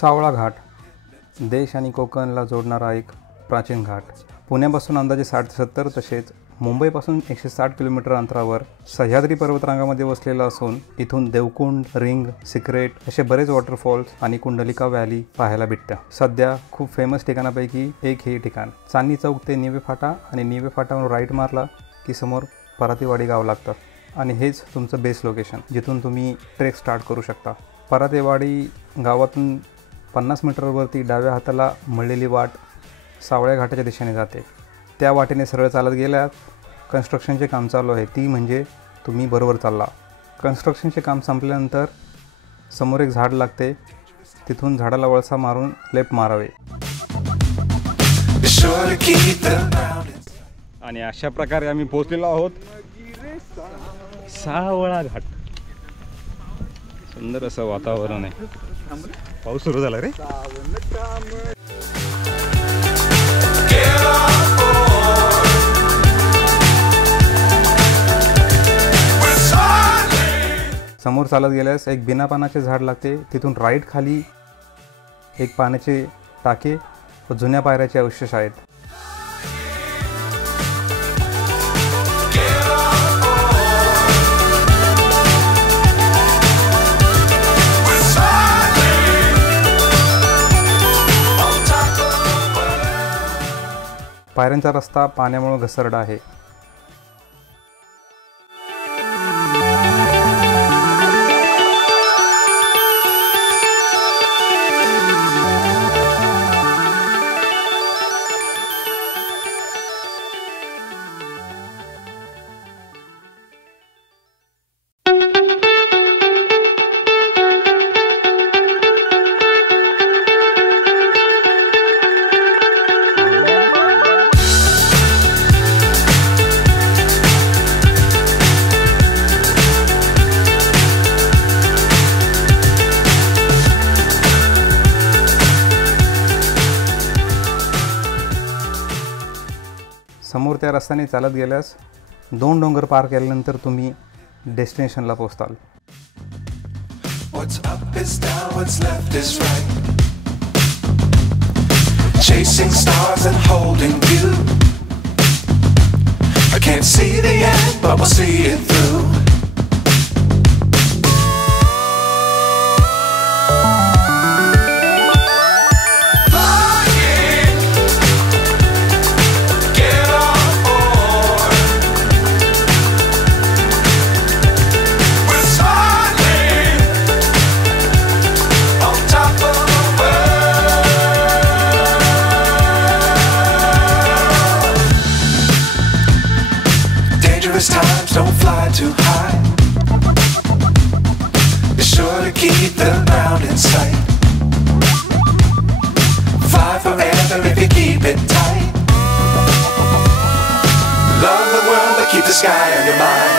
सावळा घाट देश आणि कोकणला जोडणारा एक प्राचीन घाट. पुण्यापासून अंदाजे 60 ते 70 तसेच मुंबईपासून 160 किलोमीटर अंतरावर सह्याद्री पर्वतरांगामध्ये वसलेला असून इथून देवकुंड, रिंग, सिक्रेट असे बरेच वॉटरफॉल्स आणि कुंडलिका व्हॅली पाहायला भेटतात. सध्या खूप फेमस ठिकाणापैकी एक हे ठिकाण. चांदणी चौक ते निवे फाटा आणि निवे फाटावरून राईट मारला की समोर परातीवाडी गाव लागतं आणि हेच तुमचं बेस लोकेशन जिथून तुम्ही ट्रेक स्टार्ट करू शकता. परातीवाडी गावातून 50 मीटरवरती डाव्या हाताला मळलेली वाट सावळ्या घाटाच्या दिशेने जाते. त्या वाटेने सरळ चालत गेल्यास कन्स्ट्रक्शनचे काम चालू आहे, ती म्हणजे तुम्ही बरोबर चालला. कन्स्ट्रक्शनचे काम संपल्यानंतर समोर एक झाड लागते, तिथून झाडाला वळसा मारून लेफ्ट मारावे. आणि अशा प्रकारे आम्ही पोहोचलेलो आहोत सावळा घाट. सुंदर असं वातावरण आहे. पाऊस सुरू झाला रे. समोर चालत गेल्यास एक बिना पानाचे झाड लागते, तिथून राईट खाली एक पाण्याचे टाके व जुन्या पायऱ्याचे अवशेष आहेत. पायऱ्यांचा रस्ता पाण्यामुळे घसरडा आहे. समोर त्या रस्त्याने चालत गेल्यास 2 डोंगर पार केल्यानंतर तुम्ही डेस्टिनेशनला पोहोचताल. What's up is down, what's left is right. Chasing stars and holding you. I can't see the end, but we'll see it through. Times don't fly too high. Be sure to keep the ground in sight. Fly forever if you keep it tight. Love the world but keep the sky on your mind.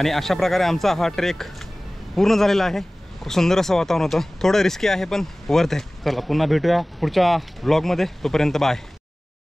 आणि अशा प्रकारे आमचा हा trek पूर्ण झालेला आहे. खूप सुंदर असं वातावरण होतं. थोडं रिस्की आहे पण वर्थ आहे. चला पुन्हा भेटूया पुढच्या ब्लॉगमध्ये. तोपर्यंत बाय.